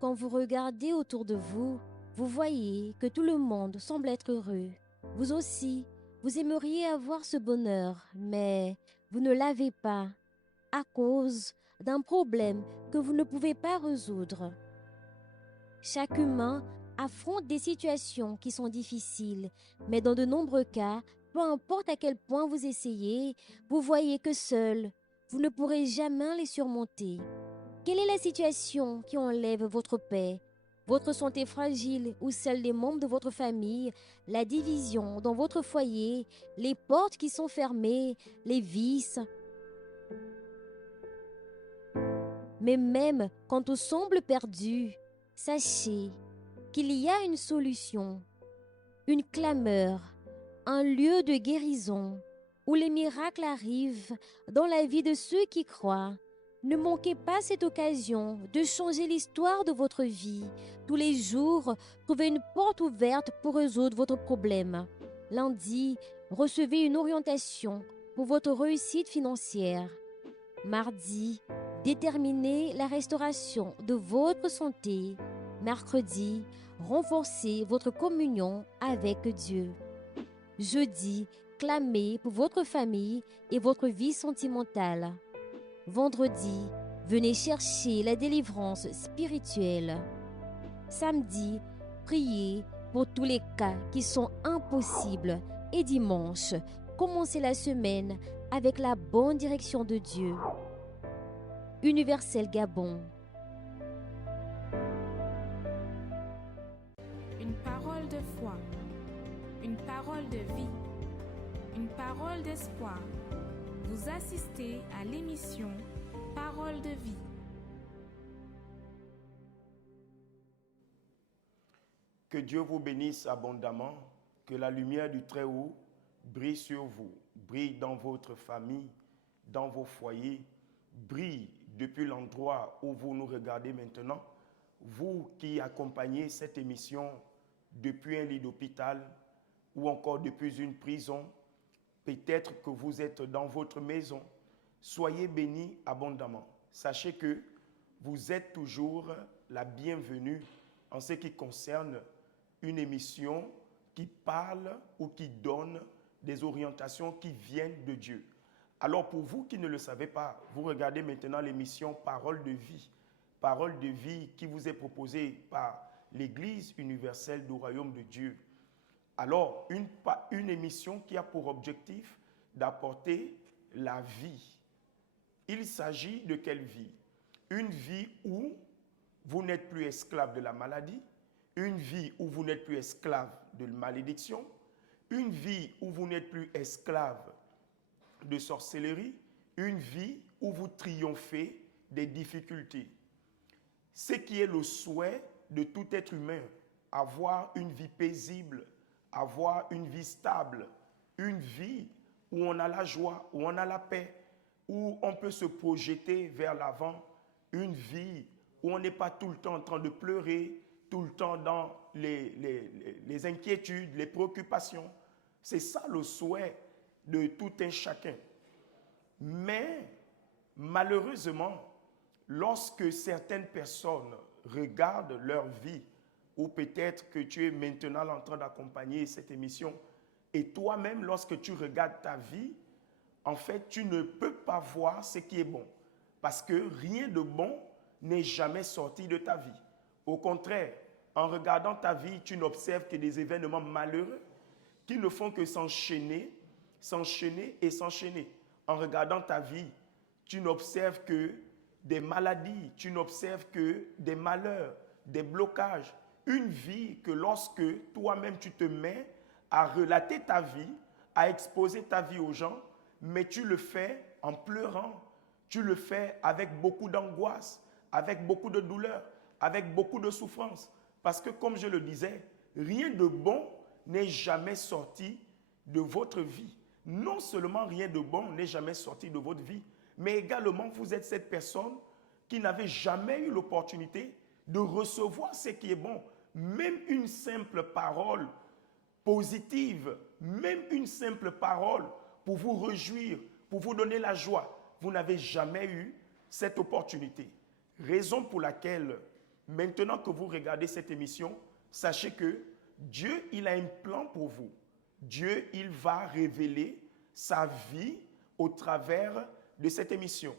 Quand vous regardez autour de vous, vous voyez que tout le monde semble être heureux. Vous aussi, vous aimeriez avoir ce bonheur, mais vous ne l'avez pas à cause d'un problème que vous ne pouvez pas résoudre. Chaque humain affronte des situations qui sont difficiles, mais dans de nombreux cas, peu importe à quel point vous essayez, vous voyez que seul, vous ne pourrez jamais les surmonter. Quelle est la situation qui enlève votre paix, votre santé fragile ou celle des membres de votre famille, la division dans votre foyer, les portes qui sont fermées, les vices? Mais même quand tout semble perdu, sachez qu'il y a une solution, une clameur, un lieu de guérison où les miracles arrivent dans la vie de ceux qui croient. Ne manquez pas cette occasion de changer l'histoire de votre vie. Tous les jours, trouvez une porte ouverte pour résoudre votre problème. Lundi, recevez une orientation pour votre réussite financière. Mardi, déterminez la restauration de votre santé. Mercredi, renforcez votre communion avec Dieu. Jeudi, clamez pour votre famille et votre vie sentimentale. Vendredi, venez chercher la délivrance spirituelle. Samedi, priez pour tous les cas qui sont impossibles. Et dimanche, commencez la semaine avec la bonne direction de Dieu. Universel Gabon. Une parole de foi, une parole de vie, une parole d'espoir. Vous assistez à l'émission Parole de vie. Que Dieu vous bénisse abondamment, que la lumière du Très-Haut brille sur vous, brille dans votre famille, dans vos foyers, brille depuis l'endroit où vous nous regardez maintenant, vous qui accompagnez cette émission depuis un lit d'hôpital ou encore depuis une prison, peut-être que vous êtes dans votre maison, soyez bénis abondamment. Sachez que vous êtes toujours la bienvenue en ce qui concerne une émission qui parle ou qui donne des orientations qui viennent de Dieu. Alors pour vous qui ne le savez pas, vous regardez maintenant l'émission Parole de vie. Parole de vie qui vous est proposée par l'Église universelle du Royaume de Dieu. Alors, une émission qui a pour objectif d'apporter la vie. Il s'agit de quelle vie? Une vie où vous n'êtes plus esclave de la maladie, une vie où vous n'êtes plus esclave de la malédiction, une vie où vous n'êtes plus esclave de sorcellerie, une vie où vous triomphez des difficultés. Ce qui est le souhait de tout être humain, avoir une vie paisible, avoir une vie stable, une vie où on a la joie, où on a la paix, où on peut se projeter vers l'avant, une vie où on n'est pas tout le temps en train de pleurer, tout le temps dans les inquiétudes, les préoccupations. C'est ça le souhait de tout un chacun. Mais malheureusement, lorsque certaines personnes regardent leur vie, ou peut-être que tu es maintenant en train d'accompagner cette émission, et toi-même, lorsque tu regardes ta vie, en fait, tu ne peux pas voir ce qui est bon. Parce que rien de bon n'est jamais sorti de ta vie. Au contraire, en regardant ta vie, tu n'observes que des événements malheureux qui ne font que s'enchaîner, s'enchaîner et s'enchaîner. En regardant ta vie, tu n'observes que des maladies, tu n'observes que des malheurs, des blocages. Une vie que lorsque toi-même tu te mets à relater ta vie, à exposer ta vie aux gens, mais tu le fais en pleurant, tu le fais avec beaucoup d'angoisse, avec beaucoup de douleur, avec beaucoup de souffrance. Parce que comme je le disais, rien de bon n'est jamais sorti de votre vie. Non seulement rien de bon n'est jamais sorti de votre vie, mais également vous êtes cette personne qui n'avait jamais eu l'opportunité de recevoir ce qui est bon. Même une simple parole positive, même une simple parole pour vous réjouir, pour vous donner la joie, vous n'avez jamais eu cette opportunité. Raison pour laquelle Maintenant que vous regardez cette émission, sachez que Dieu, il a un plan pour vous. Dieu, il va révéler sa vie au travers de cette émission.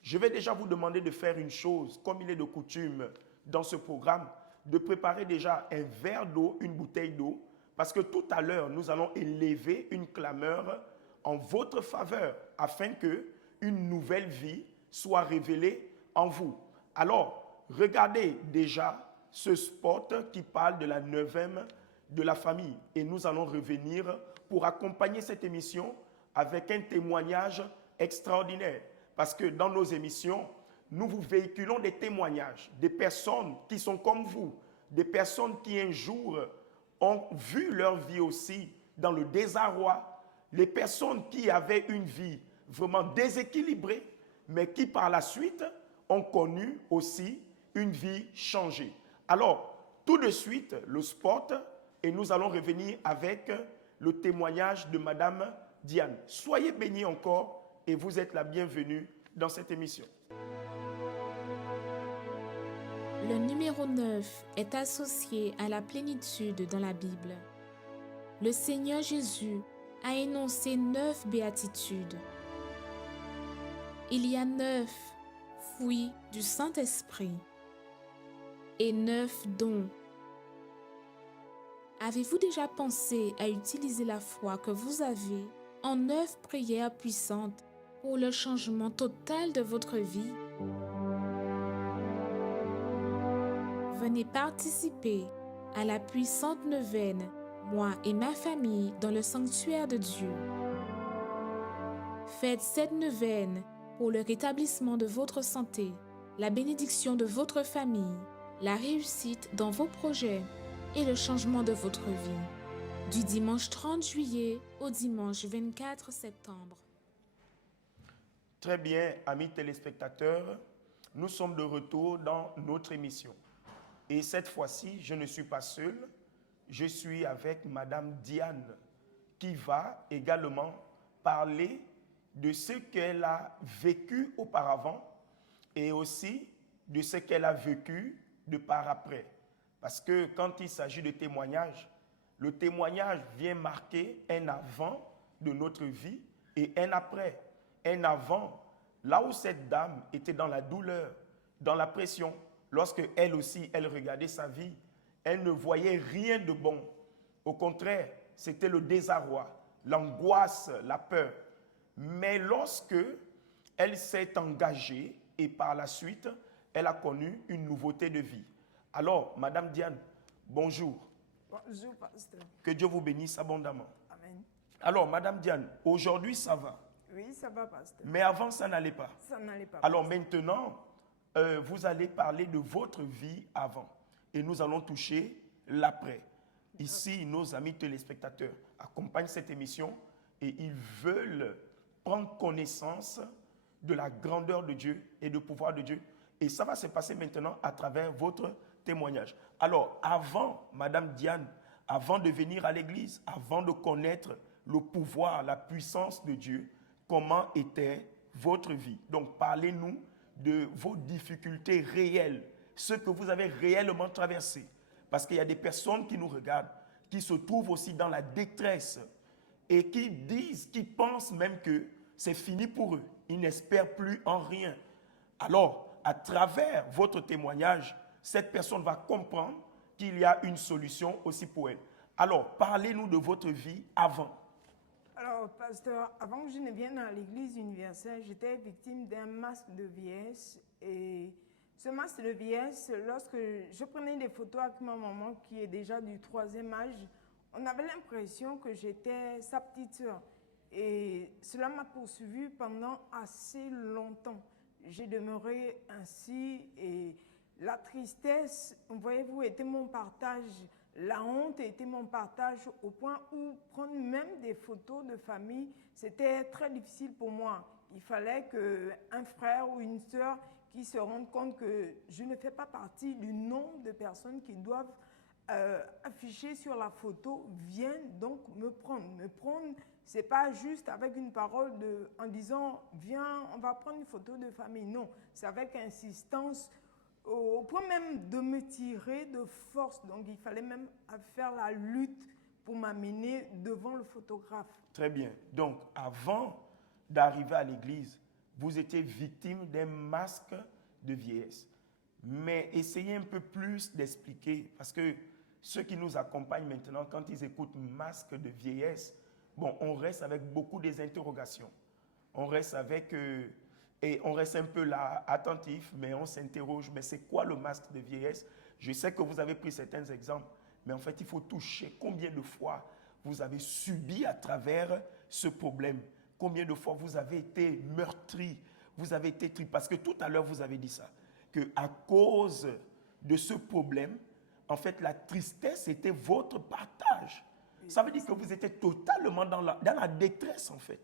Je vais déjà vous demander de faire une chose, comme il est de coutume dans ce programme, de préparer déjà un verre d'eau, une bouteille d'eau, parce que tout à l'heure, nous allons élever une clameur en votre faveur, afin que une nouvelle vie soit révélée en vous. Alors, regardez déjà ce spot qui parle de la neuvaine de la famille. Et nous allons revenir pour accompagner cette émission avec un témoignage extraordinaire. Parce que dans nos émissions, nous vous véhiculons des témoignages, des personnes qui sont comme vous, des personnes qui un jour ont vu leur vie aussi dans le désarroi, les personnes qui avaient une vie vraiment déséquilibrée, mais qui par la suite ont connu aussi une vie changée. Alors, tout de suite, le spot, et nous allons revenir avec le témoignage de Madame Diane. Soyez bénis encore et vous êtes la bienvenue dans cette émission. Le numéro 9 est associé à la plénitude dans la Bible. Le Seigneur Jésus a énoncé 9 béatitudes. Il y a 9 fruits du Saint-Esprit et 9 dons. Avez-vous déjà pensé à utiliser la foi que vous avez en 9 prières puissantes pour le changement total de votre vie? Venez participer à la puissante neuvaine, moi et ma famille, dans le sanctuaire de Dieu. Faites cette neuvaine pour le rétablissement de votre santé, la bénédiction de votre famille, la réussite dans vos projets et le changement de votre vie. Du dimanche 30 juillet au dimanche 24 septembre. Très bien, amis téléspectateurs, nous sommes de retour dans notre émission. Et cette fois-ci, je ne suis pas seul, je suis avec Madame Diane, qui va également parler de ce qu'elle a vécu auparavant et aussi de ce qu'elle a vécu de par après. Parce que quand il s'agit de témoignage, le témoignage vient marquer un avant de notre vie et un après. Un avant, là où cette dame était dans la douleur, dans la pression, lorsque elle aussi, elle regardait sa vie, elle ne voyait rien de bon. Au contraire, c'était le désarroi, l'angoisse, la peur. Mais lorsque elle s'est engagée et par la suite, elle a connu une nouveauté de vie. Alors, Madame Diane, bonjour. Bonjour, pasteur. Que Dieu vous bénisse abondamment. Amen. Alors, Madame Diane, aujourd'hui, ça va. Oui, ça va, pasteur. Mais avant, ça n'allait pas. Ça n'allait pas. Alors maintenant, vous allez parler de votre vie avant. Et nous allons toucher l'après. Ici, nos amis téléspectateurs accompagnent cette émission et ils veulent prendre connaissance de la grandeur de Dieu et du pouvoir de Dieu. Et ça va se passer maintenant à travers votre témoignage. Alors, avant, Madame Diane, avant de venir à l'église, avant de connaître le pouvoir, la puissance de Dieu, comment était votre vie? Donc, parlez-nous de vos difficultés réelles, ce que vous avez réellement traversé. Parce qu'il y a des personnes qui nous regardent, qui se trouvent aussi dans la détresse et qui disent, qui pensent même que c'est fini pour eux. Ils n'espèrent plus en rien. Alors, à travers votre témoignage, cette personne va comprendre qu'il y a une solution aussi pour elle. Alors, parlez-nous de votre vie avant. Alors, pasteur, avant que je ne vienne à l'église universelle, j'étais victime d'un masque de vieillesse. Et ce masque de vieillesse, lorsque je prenais des photos avec ma maman, qui est déjà du 3e âge, on avait l'impression que j'étais sa petite sœur. Et cela m'a poursuivi pendant assez longtemps. J'ai demeuré ainsi et la tristesse, voyez-vous, était mon partage. La honte était mon partage au point où prendre même des photos de famille, c'était très difficile pour moi. Il fallait qu'un frère ou une sœur qui se rendent compte que je ne fais pas partie du nombre de personnes qui doivent afficher sur la photo viennent donc me prendre. Me prendre, c'est pas juste avec une parole en disant viens, on va prendre une photo de famille. Non, c'est avec insistance au point même de me tirer de force. Donc il fallait même faire la lutte pour m'amener devant le photographe. Très bien. Donc, avant d'arriver à l'église, vous étiez victime d'un masque de vieillesse. Mais essayez un peu plus d'expliquer, parce que ceux qui nous accompagnent maintenant, quand ils écoutent masque de vieillesse, bon, on reste avec beaucoup des interrogations. On reste avec, et on reste un peu là, attentif, mais on s'interroge, mais c'est quoi le masque de vieillesse? Je sais que vous avez pris certains exemples, mais en fait, il faut toucher combien de fois vous avez subi à travers ce problème. Combien de fois vous avez été meurtri, vous avez été triste. Parce que tout à l'heure, vous avez dit ça, qu'à cause de ce problème, en fait, la tristesse était votre partage. Ça veut dire que vous étiez totalement dans la détresse, en fait.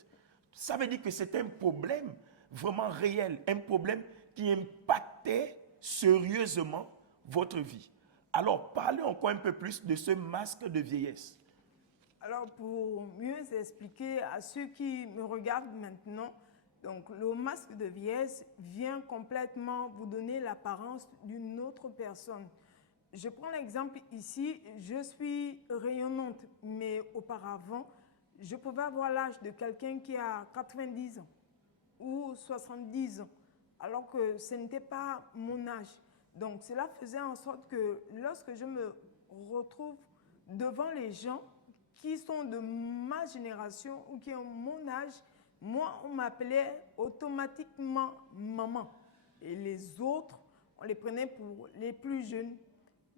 Ça veut dire que c'était un problème vraiment réel, un problème qui impactait sérieusement votre vie. Alors, parlez encore un peu plus de ce masque de vieillesse. Alors, pour mieux expliquer à ceux qui me regardent maintenant, donc le masque de vieillesse vient complètement vous donner l'apparence d'une autre personne. Je prends l'exemple ici, je suis rayonnante, mais auparavant, je pouvais avoir l'âge de quelqu'un qui a 90 ans ou 70 ans, alors que ce n'était pas mon âge. Donc, cela faisait en sorte que lorsque je me retrouve devant les gens qui sont de ma génération ou qui ont mon âge, moi, on m'appelait automatiquement maman. Et les autres, on les prenait pour les plus jeunes.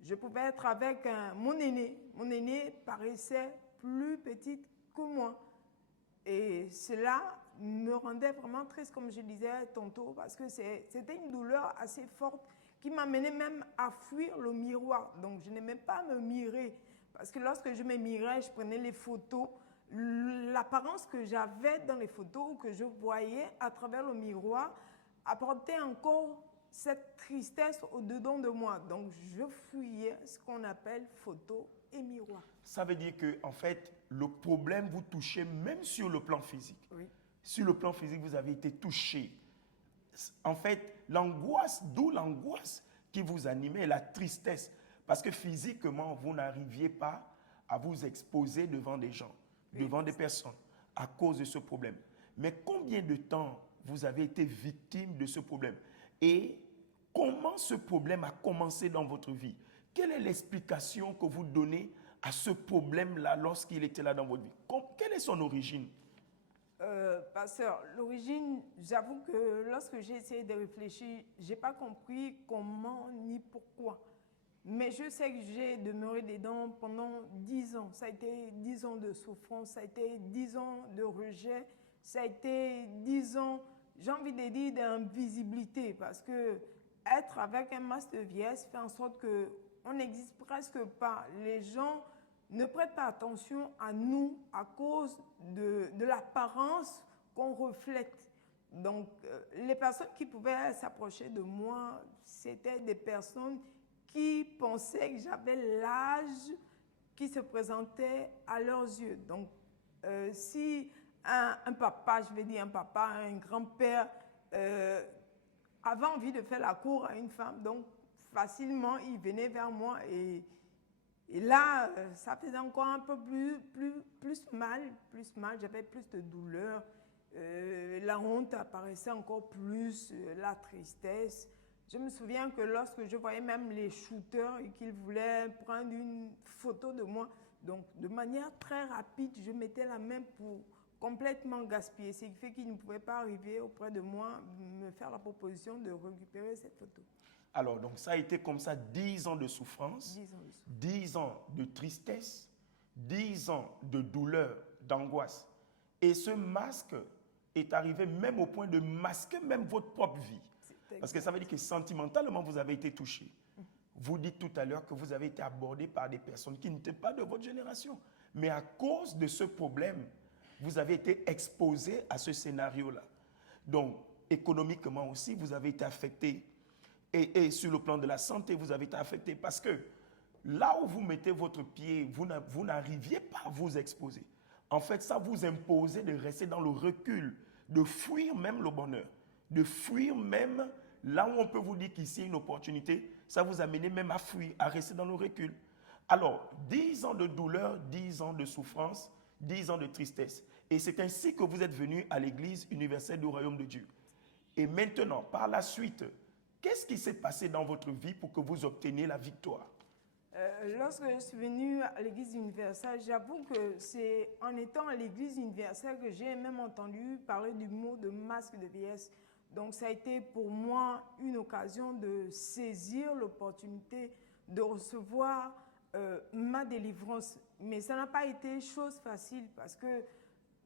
Je pouvais être avec mon aîné. Mon aîné paraissait plus petite que moi. Et cela me rendait vraiment triste, comme je disais tantôt, parce que c'était une douleur assez forte qui m'amenait même à fuir le miroir. Donc, je n'aimais pas me mirer. Parce que lorsque je me mirais, je prenais les photos. L'apparence que j'avais dans les photos ou que je voyais à travers le miroir apportait encore cette tristesse au-dedans de moi. Donc, je fuyais ce qu'on appelle photo et miroir. Ça veut dire que, en fait, le problème vous touchez même sur le plan physique. Oui. Sur le plan physique, vous avez été touché. En fait, l'angoisse, d'où l'angoisse qui vous animait, la tristesse. Parce que physiquement, vous n'arriviez pas à vous exposer devant des gens, devant des personnes, à cause de ce problème. Mais combien de temps vous avez été victime de ce problème? Et comment ce problème a commencé dans votre vie? Quelle est l'explication que vous donnez à ce problème-là lorsqu'il était là dans votre vie? Quelle est son origine? Pasteur, l'origine, j'avoue que lorsque j'ai essayé de réfléchir, je n'ai pas compris comment ni pourquoi. Mais je sais que j'ai demeuré dedans pendant 10 ans. Ça a été 10 ans de souffrance, ça a été 10 ans de rejet, ça a été 10 ans, j'ai envie de dire, d'invisibilité. Parce que être avec un masque de vieillesse fait en sorte qu'on n'existe presque pas. Les gens ne prêtent pas attention à nous à cause de l'apparence qu'on reflète. Donc, les personnes qui pouvaient s'approcher de moi, c'était des personnes qui pensaient que j'avais l'âge qui se présentait à leurs yeux. Donc, si un papa, je vais dire un papa, un grand-père, avait envie de faire la cour à une femme, donc facilement, il venait vers moi et là, ça faisait encore un peu plus mal, j'avais plus de douleur, la honte apparaissait encore plus, la tristesse. Je me souviens que lorsque je voyais même les shooters et qu'ils voulaient prendre une photo de moi, donc de manière très rapide, je mettais la main pour complètement gaspiller, ce qui fait qu'ils ne pouvaient pas arriver auprès de moi, me faire la proposition de récupérer cette photo. Alors, donc ça a été comme ça 10 ans de souffrance, 10 ans de tristesse, 10 ans de douleur, d'angoisse. Et ce masque est arrivé même au point de masquer même votre propre vie. Parce que ça veut dire que sentimentalement, vous avez été touché. Vous dites tout à l'heure que vous avez été abordé par des personnes qui n'étaient pas de votre génération. Mais à cause de ce problème, vous avez été exposé à ce scénario-là. Donc, économiquement aussi, vous avez été affecté. Et sur le plan de la santé, vous avez été affecté. Parce que là où vous mettez votre pied, vous n'arriviez pas à vous exposer. En fait, ça vous imposait de rester dans le recul, de fuir même le bonheur, de fuir même Là où on peut vous dire qu'ici, une opportunité, ça vous amène même à fuir, à rester dans le recul. Alors, 10 ans de douleur, 10 ans de souffrance, 10 ans de tristesse. Et c'est ainsi que vous êtes venu à l'Église universelle du Royaume de Dieu. Et maintenant, par la suite, qu'est-ce qui s'est passé dans votre vie pour que vous obteniez la victoire? Lorsque je suis venue à l'Église universelle, j'avoue que c'est en étant à l'Église universelle que j'ai même entendu parler du mot de masque de vieillesse. Donc ça a été pour moi une occasion de saisir l'opportunité de recevoir ma délivrance. Mais ça n'a pas été chose facile parce que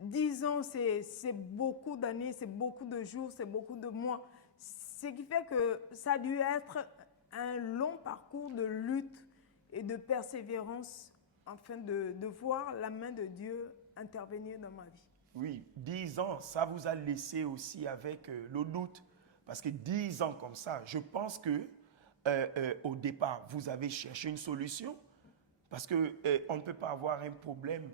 10 ans, c'est beaucoup d'années, c'est beaucoup de jours, c'est beaucoup de mois. Ce qui fait que ça a dû être un long parcours de lutte et de persévérance afin de voir la main de Dieu intervenir dans ma vie. Oui, 10 ans, ça vous a laissé aussi avec le doute. Parce que 10 ans comme ça, je pense que au départ, vous avez cherché une solution. Parce qu'on ne peut pas avoir un problème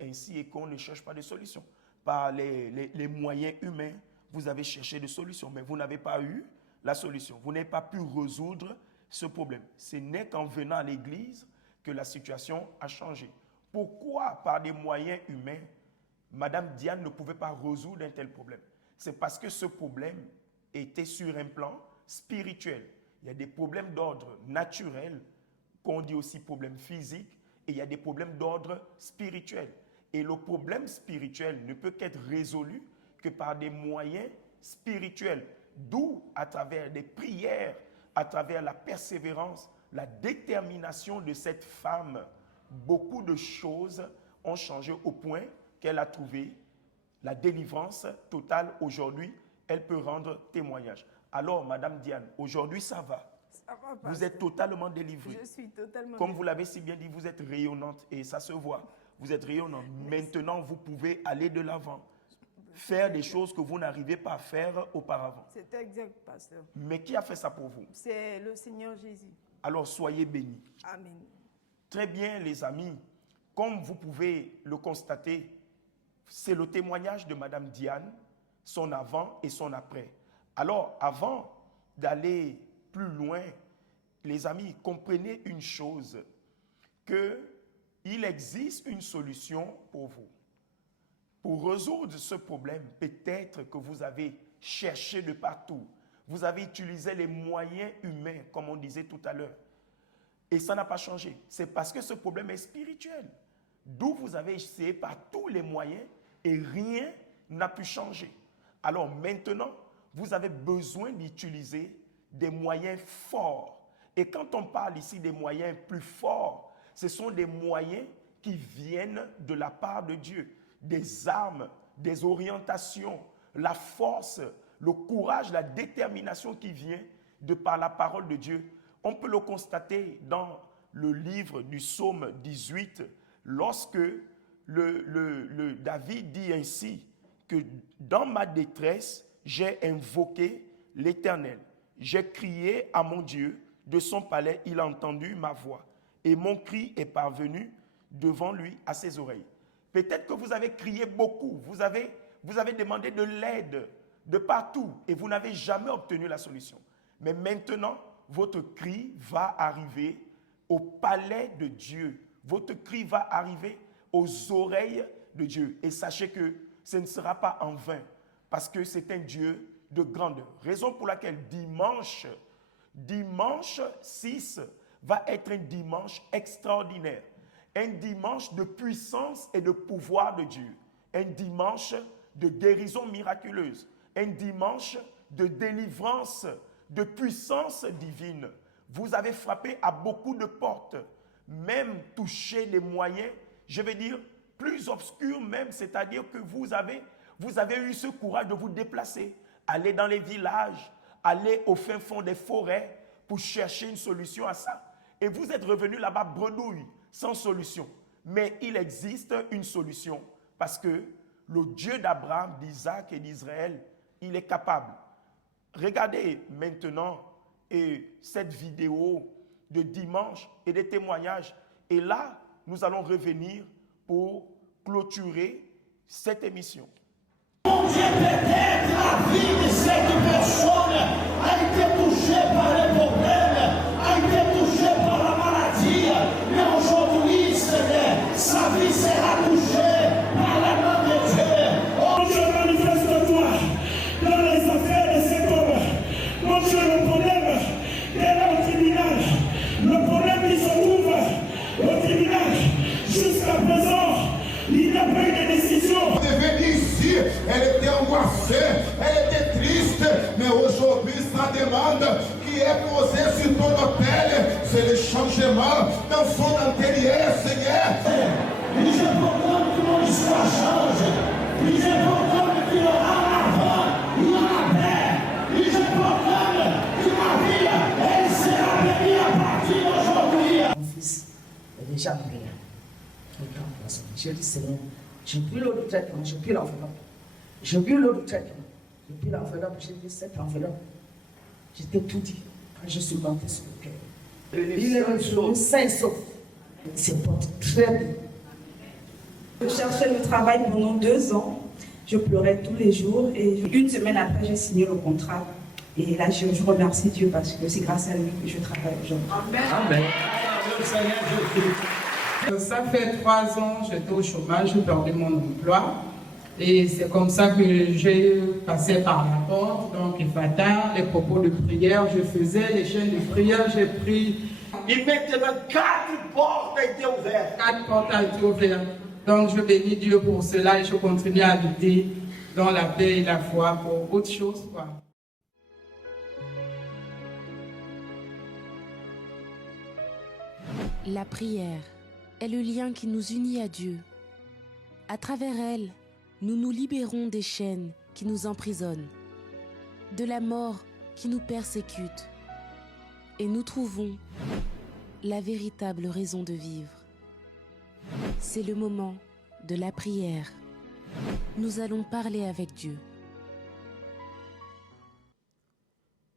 ainsi et qu'on ne cherche pas de solution. Par les moyens humains, vous avez cherché des solutions, mais vous n'avez pas eu la solution. Vous n'avez pas pu résoudre ce problème. Ce n'est qu'en venant à l'église que la situation a changé. Pourquoi, par des moyens humains, Madame Diane ne pouvait pas résoudre un tel problème? C'est parce que ce problème était sur un plan spirituel. Il y a des problèmes d'ordre naturel, qu'on dit aussi problèmes physiques, et il y a des problèmes d'ordre spirituel. Et le problème spirituel ne peut qu'être résolu que par des moyens spirituels. D'où, à travers des prières, à travers la persévérance, la détermination de cette femme, beaucoup de choses ont changé au point qu'elle a trouvé la délivrance totale. Aujourd'hui, elle peut rendre témoignage. Alors, Madame Diane, aujourd'hui, ça va. Ça va pas. Vous êtes totalement délivrée. Je suis totalement Comme vous l'avez si bien dit, vous êtes rayonnante et ça se voit. Vous êtes rayonnante. Maintenant, vous pouvez aller de l'avant. Faire des choses que vous n'arrivez pas à faire auparavant. C'est exact, pasteur. Mais qui a fait ça pour vous? C'est le Seigneur Jésus. Alors, soyez bénis. Amen. Très bien, les amis. Comme vous pouvez le constater, c'est le témoignage de Madame Diane, son avant et son après. Alors, avant d'aller plus loin, les amis, comprenez une chose, qu'il existe une solution pour vous. Pour résoudre ce problème, peut-être que vous avez cherché de partout. Vous avez utilisé les moyens humains, comme on disait tout à l'heure. Et ça n'a pas changé. C'est parce que ce problème est spirituel. D'où vous avez essayé par tous les moyens et rien n'a pu changer. Alors maintenant, vous avez besoin d'utiliser des moyens forts. Et quand on parle ici des moyens plus forts, ce sont des moyens qui viennent de la part de Dieu. Des armes, des orientations, la force, le courage, la détermination qui vient de par la parole de Dieu. On peut le constater dans le livre du psaume 18, lorsque David dit ainsi que dans ma détresse, j'ai invoqué l'Éternel. J'ai crié à mon Dieu, de son palais, il a entendu ma voix. Et mon cri est parvenu devant lui à ses oreilles. Peut-être que vous avez crié beaucoup, vous avez demandé de l'aide de partout et vous n'avez jamais obtenu la solution. Mais maintenant, votre cri va arriver au palais de Dieu. Votre cri va arriver aux oreilles de Dieu. Et sachez que ce ne sera pas en vain parce que c'est un Dieu de grandeur. Raison pour laquelle dimanche 6 va être un dimanche extraordinaire. Un dimanche de puissance et de pouvoir de Dieu. Un dimanche de guérison miraculeuse. Un dimanche de délivrance, de puissance divine. Vous avez frappé à beaucoup de portes, même touché les moyens, je vais dire, plus obscurs même, c'est-à-dire que vous avez eu ce courage de vous déplacer, aller dans les villages, aller au fin fond des forêts pour chercher une solution à ça. Et vous êtes revenu là-bas bredouille, sans solution. Mais il existe une solution parce que le Dieu d'Abraham, d'Isaac et d'Israël, il est capable. Regardez maintenant cette vidéo de dimanche et des témoignages. Et là, nous allons revenir pour clôturer cette émission. Onde é perder a vida de cette personne a Mais aujourd'hui, sa demande qui est posée sur ton hôtel, c'est le changement dans son intérieur, Seigneur. Il est important que mon histoire change. Il est important qu'il y aura avant, il y aura après. Il est important que ma vie, elle sera bénie à partir d'aujourd'hui. Mon fils est déjà mort. Je dis, Seigneur, j'ai pris l'eau du traitement, j'ai pris l'enveloppe. J'ai pris l'eau du traitement, j'ai pris l'enveloppe, j'ai dit cette enveloppe. J'étais tout dit quand je suis montée sur le cœur. Il est revenu sain et sauf. Il se porte très bien. Je cherchais le travail pendant 2 ans. Je pleurais tous les jours et une semaine après, j'ai signé le contrat. Et là, je remercie Dieu parce que c'est grâce à lui que je travaille aujourd'hui. Amen. Ça fait 3 ans, j'étais au chômage, j'ai perdu mon emploi. Et c'est comme ça que j'ai passé par la porte, donc Ephatha, les propos de prière, je faisais les chaînes de prière, j'ai pris. Et maintenant, 4 portes ont été ouvertes. 4 portes ont été ouvertes. Donc je bénis Dieu pour cela et je continue à lutter dans la paix et la foi pour autre chose, quoi. La prière est le lien qui nous unit à Dieu. À travers elle, nous nous libérons des chaînes qui nous emprisonnent, de la mort qui nous persécute, et nous trouvons la véritable raison de vivre. C'est le moment de la prière. Nous allons parler avec Dieu.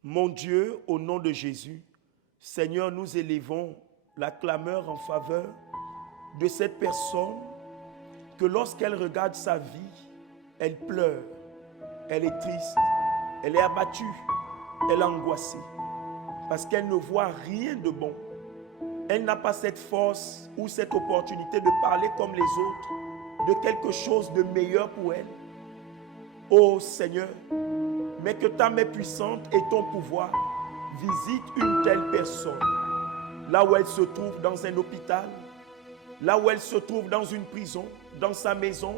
Mon Dieu, au nom de Jésus, Seigneur, nous élevons la clameur en faveur de cette personne que lorsqu'elle regarde sa vie, elle pleure, elle est triste, elle est abattue, elle est angoissée, parce qu'elle ne voit rien de bon. Elle n'a pas cette force ou cette opportunité de parler comme les autres de quelque chose de meilleur pour elle. Oh Seigneur, mais que ta main puissante et ton pouvoir visitent une telle personne, là où elle se trouve dans un hôpital, là où elle se trouve dans une prison, dans sa maison,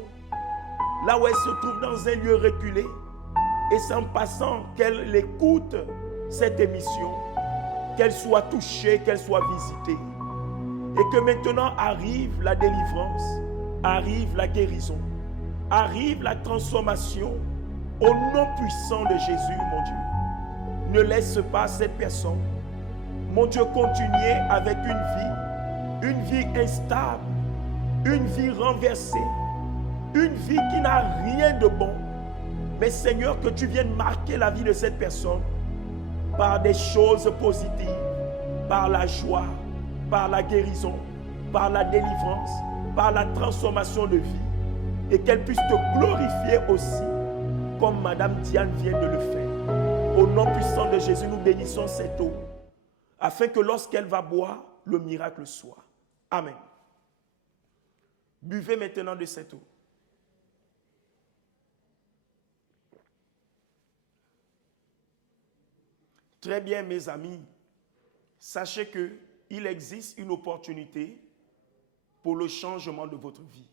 là où elle se trouve dans un lieu reculé, et sans passant qu'elle écoute cette émission, qu'elle soit touchée, qu'elle soit visitée, et que maintenant arrive la délivrance, arrive la guérison, arrive la transformation au nom puissant de Jésus, mon Dieu. Ne laisse pas cette personne, mon Dieu, continuer avec une vie instable, une vie renversée, une vie qui n'a rien de bon. Mais Seigneur, que tu viennes marquer la vie de cette personne par des choses positives, par la joie, par la guérison, par la délivrance, par la transformation de vie, et qu'elle puisse te glorifier aussi, comme Madame Diane vient de le faire. Au nom puissant de Jésus, nous bénissons cette eau, afin que lorsqu'elle va boire, le miracle soit. Amen. Buvez maintenant de cette eau. Très bien, mes amis. Sachez qu'il existe une opportunité pour le changement de votre vie.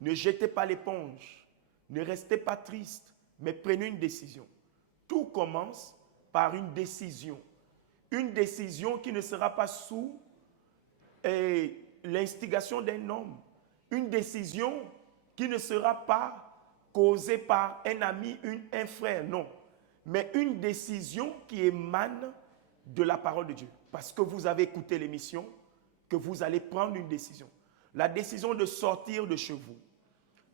Ne jetez pas l'éponge. Ne restez pas triste, mais prenez une décision. Tout commence par une décision. Une décision qui ne sera pas sous l'instigation d'un homme. Une décision qui ne sera pas causée par un ami, un frère, non. Mais une décision qui émane de la parole de Dieu. Parce que vous avez écouté l'émission, que vous allez prendre une décision. La décision de sortir de chez vous.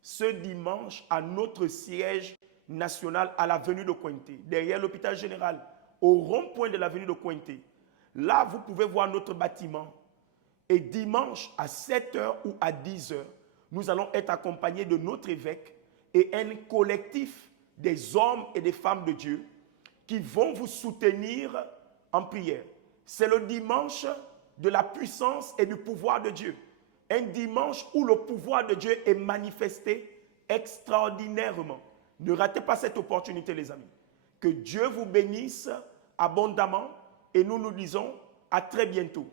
Ce dimanche, à notre siège national à l'avenue de Cointé, derrière l'hôpital général, au rond-point de l'avenue de Cointé. Là, vous pouvez voir notre bâtiment. Et dimanche, à 7h ou à 10h, nous allons être accompagnés de notre évêque et un collectif des hommes et des femmes de Dieu qui vont vous soutenir en prière. C'est le dimanche de la puissance et du pouvoir de Dieu. Un dimanche où le pouvoir de Dieu est manifesté extraordinairement. Ne ratez pas cette opportunité, les amis. Que Dieu vous bénisse abondamment et nous nous disons à très bientôt.